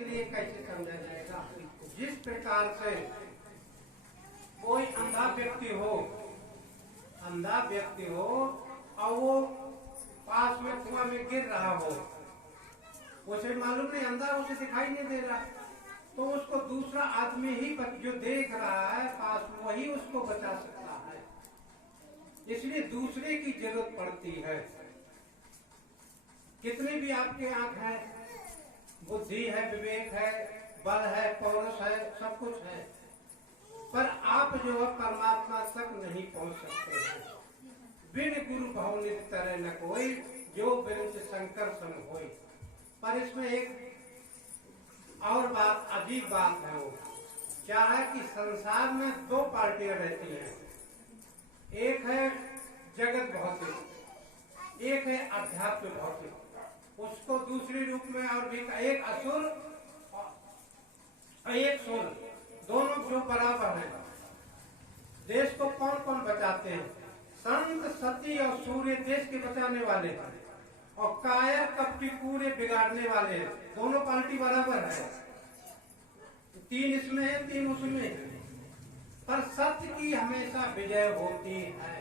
के लिए कैसे समझा जाएगा? जिस प्रकार से कोई अंधा व्यक्ति हो और वो पास में कुआं में गिर रहा हो, उसे मालूम नहीं, अंधा, उसे दिखाई नहीं दे रहा, तो उसको दूसरा आदमी ही जो देख रहा है पास, वही उसको बचा सकता है। इसलिए दूसरे की जरूरत पड़ती है। कितनी भी आपके आंख है, बुद्धि है, विवेक है, बल है, पौरुष है, सब कुछ है, पर आप जो है परमात्मा तक नहीं पहुंच सकते हैं। बिन गुरु भव निज तरह न कोई, जो बिरंच शंकर संग होई। पर इसमें एक और बात, अजीब बात है। वो क्या है कि संसार में दो पार्टियां रहती हैं, एक है जगत भौतिक, एक है अध्यात्म भौतिक। उसको दूसरे रूप में और भी एक असुर और एक सुर, दोनों जो बराबर है। देश को कौन कौन बचाते हैं? संत, सती और सूर्य देश के बचाने वाले हैं, और कायर कपटी पूरे बिगाड़ने वाले हैं। दोनों पार्टी बराबर है, तीन इसमें है, तीन उसमें है, पर सत्य की हमेशा विजय होती है।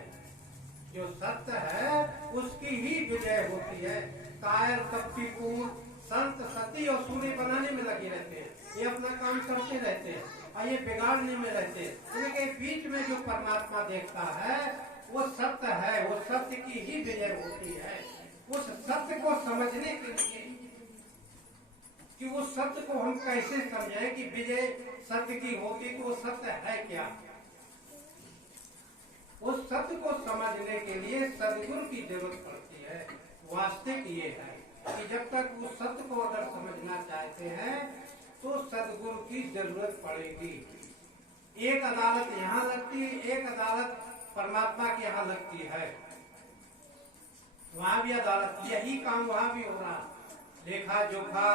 जो सत्य है उसकी ही विजय होती है। कायर कपटी पूर्ण, संत, सती और सूर्य बनाने में लगे रहते हैं, ये अपना काम करते रहते हैं और ये बिगाड़ने में रहते हैं। इनके बीच में जो परमात्मा देखता है वो सत्य है, वो सत्य की ही विजय होती है। उस सत्य को समझने के लिए कि उस सत्य को हम कैसे समझें कि विजय सत्य की होती, तो वो सत्य है क्या? उस सत्य को समझने के लिए सदगुरु की जरूरत पड़ती है। वास्तविक ये है कि जब तक उस सत्य को अगर समझना चाहते हैं तो सदगुरु की जरूरत पड़ेगी। एक अदालत यहाँ लगती है, एक अदालत परमात्मा के यहाँ लगती है। वहाँ भी अदालत, यही काम वहाँ भी हो रहा, लेखा जोखा,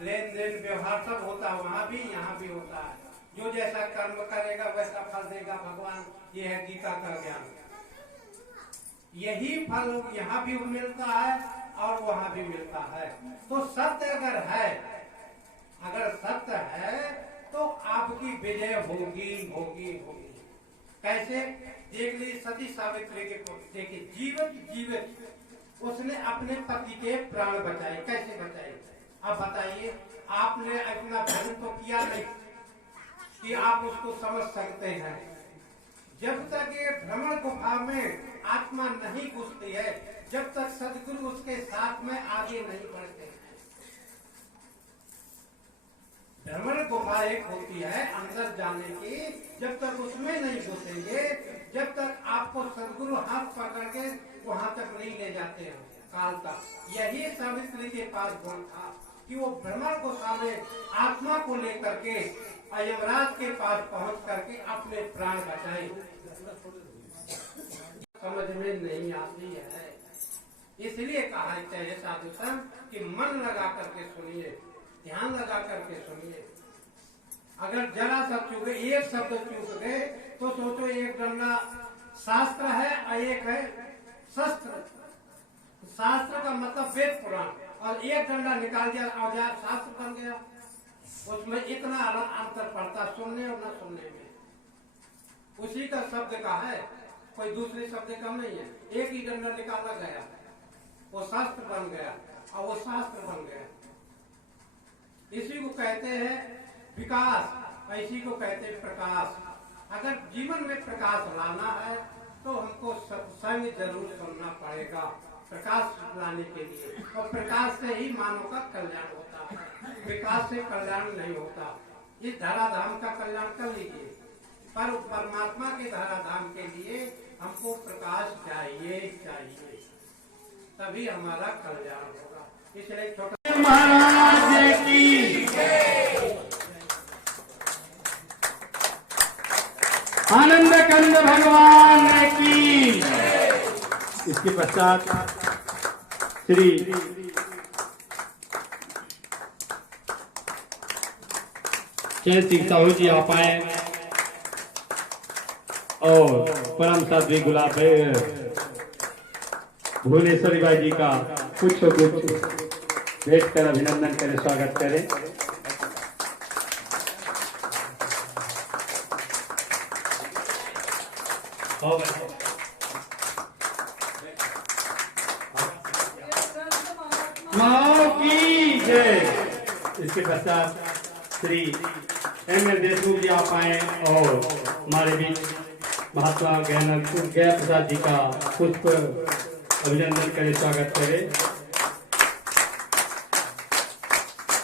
लेन देन, व्यवहार सब होता है, वहाँ भी यहाँ भी होता है। जो जैसा कर्म करेगा वैसा फल देगा भगवान, ये है गीता का ज्ञान। यही फल यहाँ भी मिलता है और वहाँ भी मिलता है। तो सत्य अगर है, अगर सत्य है तो आपकी विजय होगी होगी होगी। कैसे? देख लीजिए सती सावित्री के को देखिए, जीवित उसने अपने पति के प्राण बचाए। कैसे बचाए? अब बताइए, आपने अपना भजन तो किया नहीं कि आप उसको समझ सकते हैं। जब तक ये भ्रमण गुफा में आत्मा नहीं घुसती है, जब तक सदगुरु उसके साथ में आगे नहीं बढ़ते हैं। भ्रमण गुफा एक होती है अंदर जाने की, जब तक उसमें नहीं घुसेंगे, जब तक आपको सदगुरु हाथ पकड़ के वहां तक नहीं ले जाते हैं काल तक। यही सावित्री के पास गुण था कि वो भ्रमण गुफा में आत्मा को लेकर के यमराज के पास पहुंच करके अपने प्राण बचाए। समझ में नहीं आती है, इसलिए कहा चाहिए साधु संत कि मन लगा करके सुनिए, ध्यान लगा करके सुनिए। अगर जरा सा चूक गए, एक शब्द चूक गए, तो सोचो एक डंडा शास्त्र है और एक है शस्त्र। शास्त्र का मतलब वेद पुराण, और एक डंडा निकाल दिया औजार शास्त्र बन गया। उसमें इतना अंतर पड़ता सुनने और न सुनने में। उसी का शब्द का है, कोई दूसरे शब्द का नहीं है। एक ही डंडा निकाला गया, वो शास्त्र बन गया और वो शास्त्र बन गया। इसी को कहते हैं विकास, इसी को कहते हैं प्रकाश। अगर जीवन में प्रकाश लाना है तो हमको सत्संग जरूर सुनना पड़ेगा प्रकाश लाने के लिए, और प्रकाश से ही मानव का कल्याण होता है, विकास से कल्याण नहीं होता। इस धराधाम का कल्याण कर लीजिए, पर परमात्मा के धराधाम के लिए हमको प्रकाश चाहिए चाहिए, तभी हमारा कल्याण होगा। इसलिए छोटा महाराज की आनंद कंद भगवान की। इसके पश्चात श्री जय सिंह साहू जी आप आए और परम साध्वी गुलाब भुवनेश्वरी बाई जी का कुछ भेंट कर अभिनंदन करें, स्वागत करें। हो गए। माओ की जय। इसके पश्चात श्री एम.एल. देशमुख जी आप आए और हमारे बीच महात्मा गया प्रसाद जी का पुष्प अभिनंदन करे, स्वागत करे।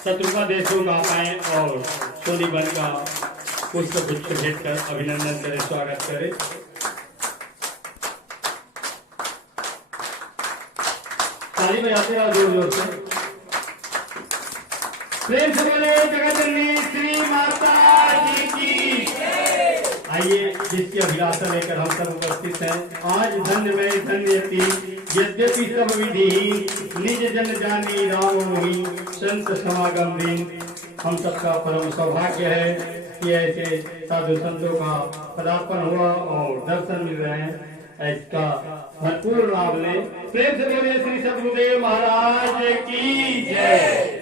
शत्रुघ्न देशमुख आप आए और सोनी बन का पुष्प गुच्छ भेंट कर अभिनंदन करे, स्वागत करे। ताली बजाते रहो जोर जोर से। प्रेम से बोले जगतजननी श्री माता जी की। आइए, जिसकी अभिलाषा लेकर हम सब उपस्थित हैं। आज धन्य में धन्यति यद्यपि सब विधि निज जन जानी राम मोहि संत समागम दिन। हम सबका परम सौभाग्य है कि ऐसे साधु संतों का पदार्पण हुआ और दर्शन मिल रहे हैं। इसका भरपूर लाभ ले। प्रेम से बोलिए श्री सद्गुरुदेव महाराज की जय।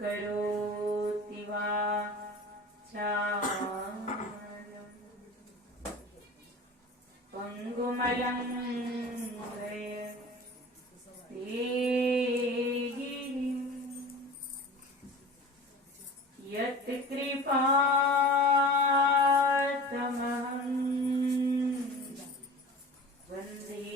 करोति वाचालं पंगुमलङ्घयते यत् कृपातमहं वन्दे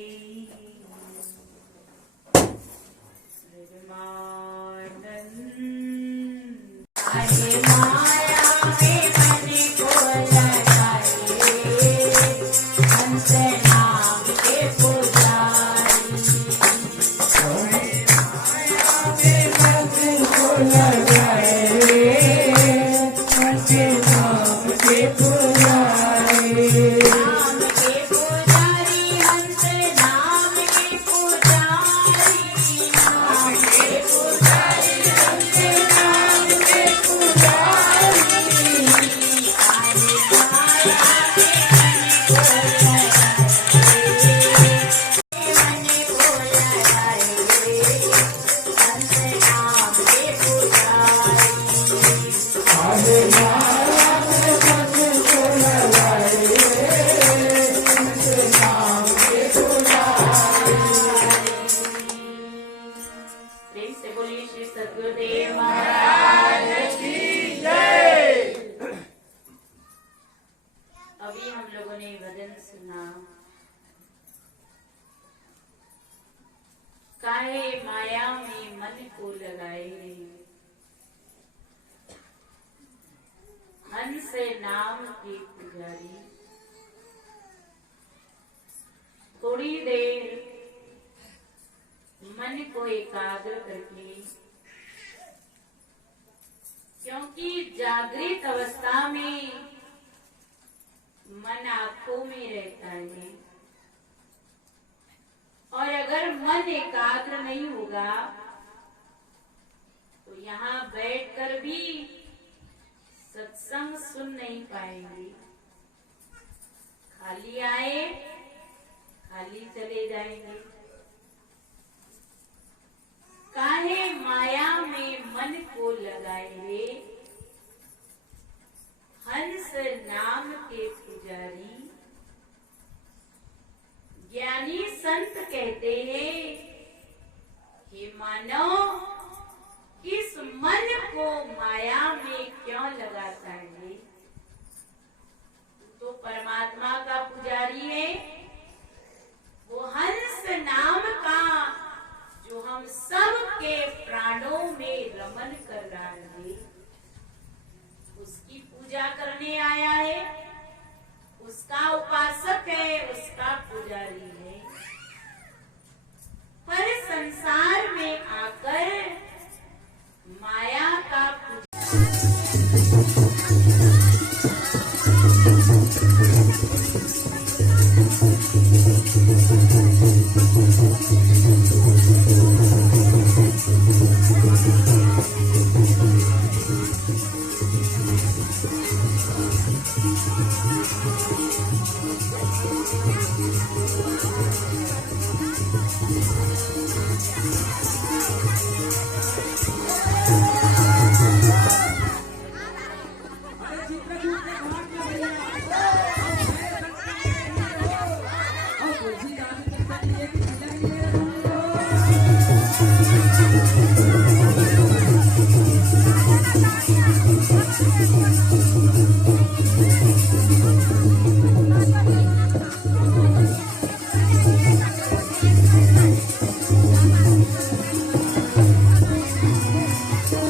लगाए काहे माया में मन को लगाए हंस नाम के पुजारी। थोड़ी देर मन को एकाग्र करके, क्योंकि जागृत अवस्था में मन आंखों में रहता है और अगर मन एकाग्र नहीं होगा तो यहाँ बैठकर भी सत्संग सुन नहीं पाएंगे। खाली आए खाली चले जाएंगे। काहे माया में मन को लगाए हंस नाम के पुजारी। ज्ञानी संत कहते हैं, हे मानव, इस मन को माया में क्यों लगाता है? तो परमात्मा का पुजारी है, वो हंस नाम का जो हम सब के प्राणों में रमन कर रहा है, उसकी पूजा करने आया है, उसका उपासक है, उसका पुजारी है। पर संसार में आकर माया का